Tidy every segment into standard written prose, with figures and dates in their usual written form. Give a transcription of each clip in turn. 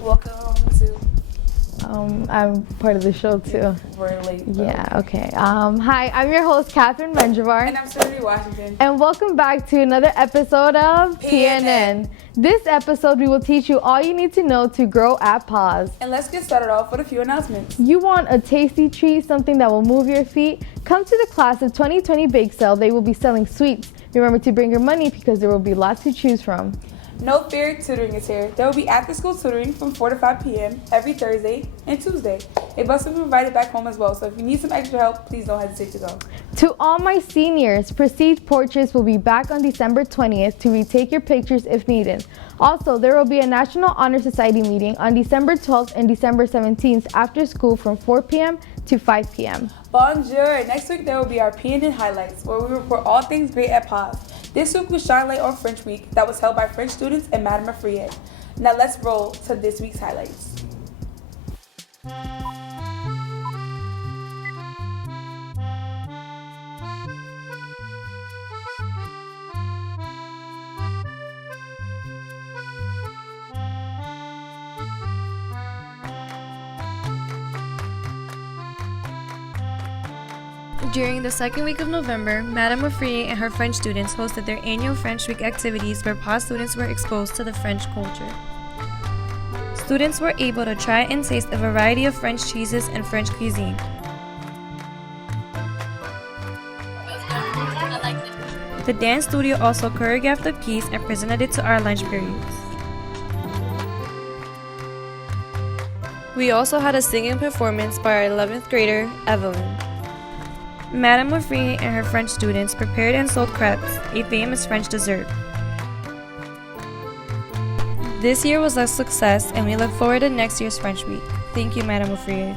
Welcome to. I'm part of the show too. We're late. Yeah, okay. Hi, I'm your host, Catherine Menjivar. And I'm Serenity Washington. And welcome back to another episode of PNN. This episode, we will teach you all you need to know to grow at Pause. And let's get started off with a few announcements. You want a tasty treat, something that will move your feet? Come to the class of 2020 bake sale. They will be selling sweets. Remember to bring your money because there will be lots to choose from. No Fear Tutoring is here. There will be after-school tutoring from 4 to 5 p.m. every Thursday and Tuesday. A bus will be provided back home as well, so if you need some extra help, please don't hesitate to go. To all my seniors, Prestige Portraits will be back on December 20th to retake your pictures if needed. Also, there will be a National Honor Society meeting on December 12th and December 17th after school from 4 p.m. to 5 p.m. Bonjour! Next week there will be our PNN highlights, where we report all things great at Pause. This week was Shine Light on French Week that was held by French students and Madame Afriette. Now let's roll to this week's highlights. During the second week of November, Madame Afriette and her French students hosted their annual French Week activities where Pause students were exposed to the French culture. Students were able to try and taste a variety of French cheeses and French cuisine. The dance studio also choreographed a piece and presented it to our lunch periods. We also had a singing performance by our 11th grader, Evelyn. Madame Afriette and her French students prepared and sold crepes, a famous French dessert. This year was a success, and we look forward to next year's French Week. Thank you, Madame Afriette.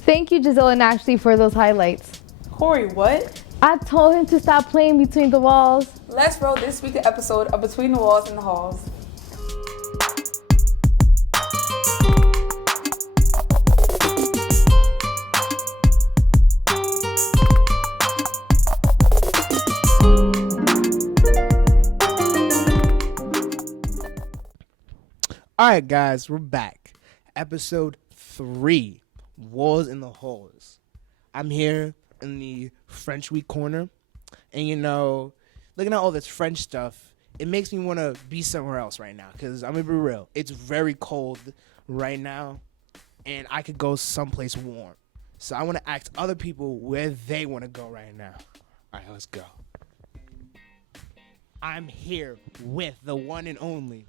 Thank you, Giselle and Ashley, for those highlights. Corey, what? I told him to stop playing between the walls. Let's roll this week's episode of Between the Walls and the Halls. Alright guys, we're back. Episode 3, Walls in the Halls. I'm here in the French Week corner, and looking at all this French stuff, it makes me want to be somewhere else right now, because I'm going to be real, it's very cold right now, and I could go someplace warm. So I want to ask other people where they want to go right now. Alright, let's go. I'm here with the one and only.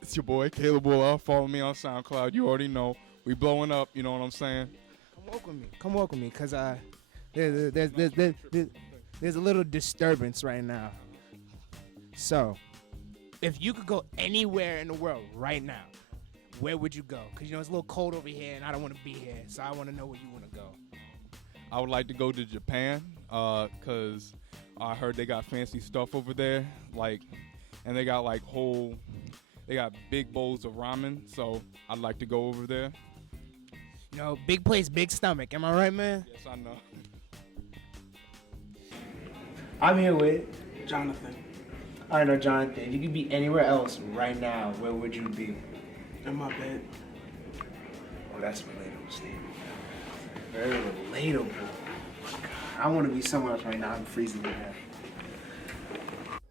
It's your boy, Caleb Bulla. Follow me on SoundCloud. You already know. We blowing up, you know what I'm saying? Come welcome me, because there's a little disturbance right now. So, if you could go anywhere in the world right now, where would you go? Because, it's a little cold over here, and I don't want to be here, so I want to know where you want to go. I would like to go to Japan, because I heard they got fancy stuff over there, and they got, they got big bowls of ramen, so I'd like to go over there. Big place, big stomach. Am I right, man? Yes, I know. I'm here with Jonathan. All right, now, Jonathan, if you could be anywhere else right now, where would you be? In my bed. Oh, that's relatable, Steve. Very relatable. I want to be somewhere else right now. I'm freezing to death.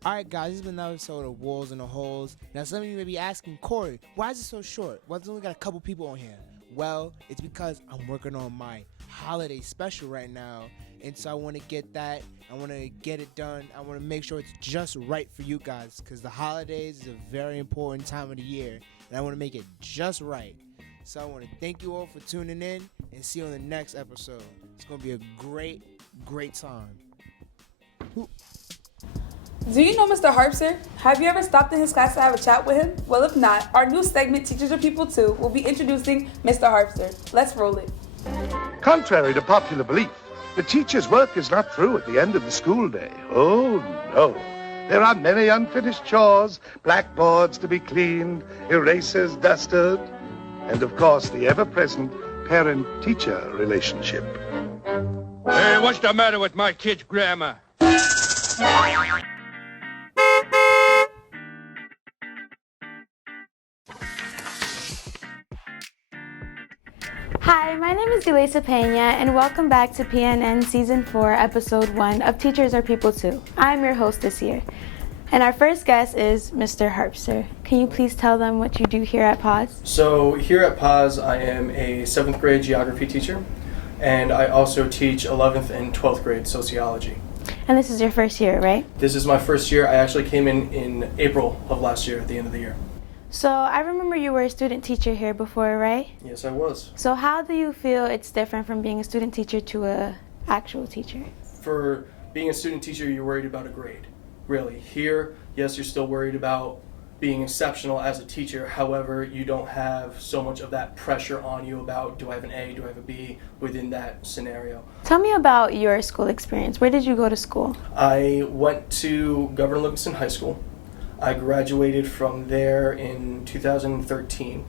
Alright guys, this has been another episode of Walls in the Holes. Now some of you may be asking, Corey, why is it so short? Why there's only got a couple people on here? Well, it's because I'm working on my holiday special right now, and so I want to get that, I want to get it done, I want to make sure it's just right for you guys, because the holidays is a very important time of the year, and I want to make it just right. So I want to thank you all for tuning in, and see you on the next episode. It's going to be a great time. Do you know Mr. Harpster? Have you ever stopped in his class to have a chat with him? Well, if not, our new segment, Teachers Are People Too, will be introducing Mr. Harpster. Let's roll it. Contrary to popular belief, the teacher's work is not through at the end of the school day. Oh, no. There are many unfinished chores, blackboards to be cleaned, erasers dusted, and, of course, the ever-present parent-teacher relationship. Hey, what's the matter with my kid's grammar? Hi, my name is Elisa Pena, and welcome back to PNN Season 4, Episode 1 of Teachers Are People Too. I'm your host this year. And our first guest is Mr. Harpster. Can you please tell them what you do here at PAWS? So here at PAWS, I am a 7th grade geography teacher, and I also teach 11th and 12th grade sociology. And this is your first year, right? This is my first year. I actually came in April of last year, at the end of the year. So I remember you were a student teacher here before, right? Yes, I was. So how do you feel it's different from being a student teacher to an actual teacher? For being a student teacher, you're worried about a grade, really. Here, yes, you're still worried about being exceptional as a teacher. However, you don't have so much of that pressure on you about, do I have an A, do I have a B, within that scenario. Tell me about your school experience. Where did you go to school? I went to Governor Livingston High School. I graduated from there in 2013.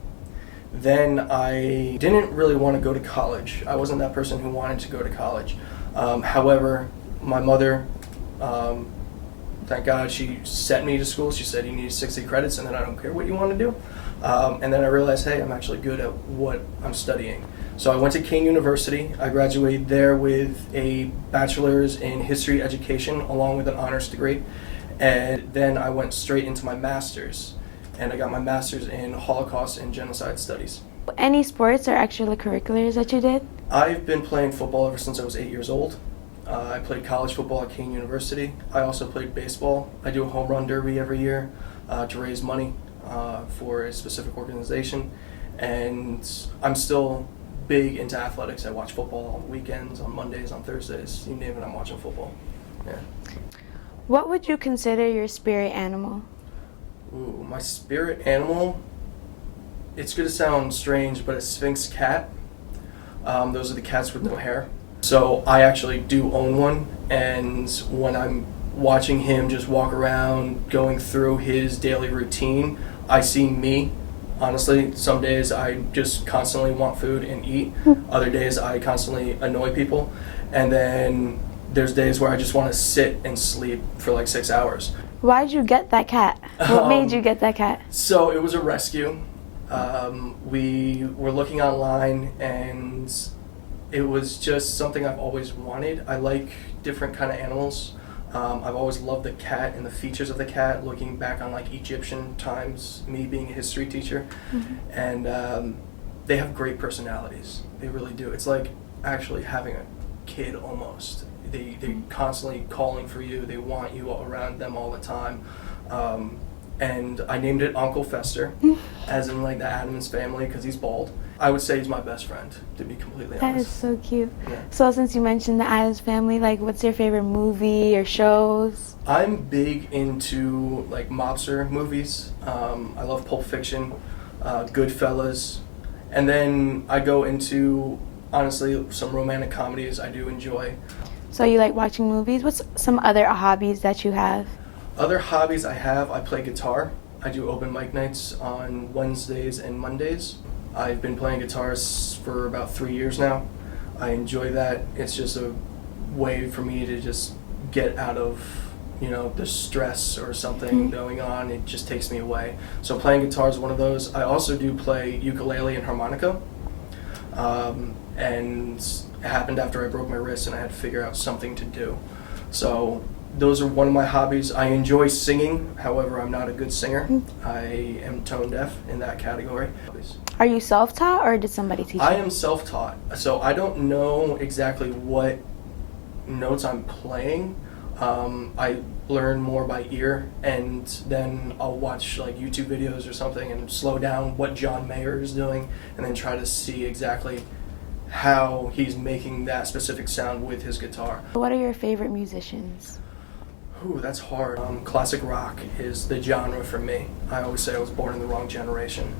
Then I didn't really want to go to college. I wasn't that person who wanted to go to college. However, my mother, thank God, she sent me to school. She said, you need 60 credits, and then I don't care what you want to do. And then I realized, hey, I'm actually good at what I'm studying. So I went to Kean University. I graduated there with a bachelor's in history education along with an honors degree. And then I went straight into my master's, and I got my master's in Holocaust and Genocide Studies. Any sports or extracurriculars that you did? I've been playing football ever since I was 8 years old. I played college football at Kean University. I also played baseball. I do a home run derby every year to raise money for a specific organization. And I'm still big into athletics. I watch football on weekends, on Mondays, on Thursdays. You name it, I'm watching football. Yeah. What would you consider your spirit animal? Ooh, my spirit animal, it's going to sound strange, but a Sphinx cat. Those are the cats with no hair. So I actually do own one, and when I'm watching him just walk around, going through his daily routine, I see me. Honestly, some days I just constantly want food and eat. Other days I constantly annoy people. And then there's days where I just want to sit and sleep for like 6 hours. Why did you get that cat? What made you get that cat? So it was a rescue. We were looking online, and it was just something I've always wanted. I like different kind of animals. I've always loved the cat and the features of the cat, looking back on like Egyptian times, me being a history teacher. And they have great personalities. They really do. It's like actually having a kid almost. They're constantly calling for you. They want you around them all the time. And I named it Uncle Fester, as in like the Addams family, because he's bald. I would say he's my best friend, to be completely honest. That is so cute. Yeah. So since you mentioned the Addams family, like what's your favorite movie or shows? I'm big into like mobster movies. I love Pulp Fiction, Goodfellas, and then I go into, honestly, some romantic comedies I do enjoy. So you like watching movies? What's some other hobbies that you have? Other hobbies I have, I play guitar. I do open mic nights on Wednesdays and Mondays. I've been playing guitar for about 3 years now. I enjoy that. It's just a way for me to just get out of, the stress or something going on. It just takes me away. So playing guitar is one of those. I also do play ukulele and harmonica. And it happened after I broke my wrist and I had to figure out something to do. So those are one of my hobbies. I enjoy singing, however, I'm not a good singer. I am tone deaf in that category. Are you self-taught or did somebody teach you? I am self-taught, so I don't know exactly what notes I'm playing. I learn more by ear, and then I'll watch like YouTube videos or something and slow down what John Mayer is doing, and then try to see exactly how he's making that specific sound with his guitar. What are your favorite musicians? Ooh, that's hard. Classic rock is the genre for me. I always say I was born in the wrong generation.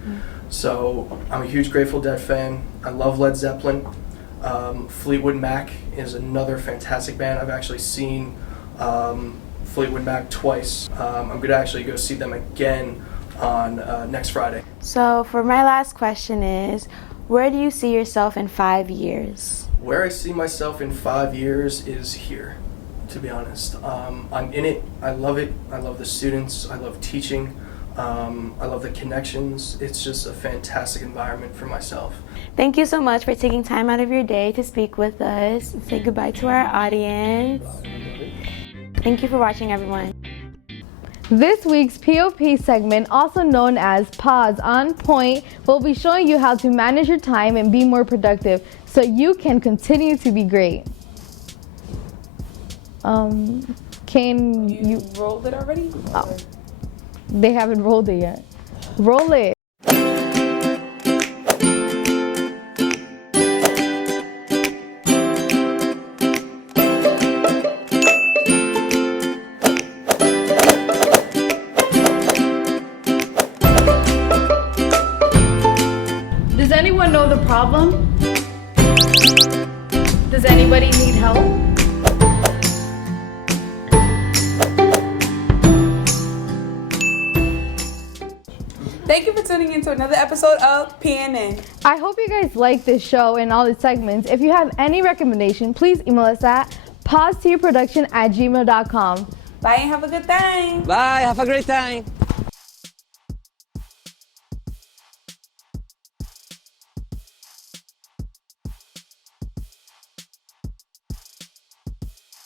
So I'm a huge Grateful Dead fan. I love Led Zeppelin. Fleetwood Mac is another fantastic band. I've actually seen Fleetwood Mac twice. I'm going to actually go see them again on next Friday. So for my last question is, where do you see yourself in 5 years? Where I see myself in 5 years is here, to be honest. I'm in it. I love it. I love the students. I love teaching. I love the connections. It's just a fantastic environment for myself. Thank you so much for taking time out of your day to speak with us and say goodbye to our audience. Thank you for watching, everyone. This week's POP segment, also known as Pause on Point, will be showing you how to manage your time and be more productive so you can continue to be great. Can you rolled it already? Oh. They haven't rolled it yet. Roll it. Does anyone know the problem? Does anybody need help? Thank you for tuning in to another episode of PNN. I hope you guys like this show and all its segments. If you have any recommendation, please email us at pausetoyourproduction@gmail.com. Bye and have a good time. Bye, have a great time.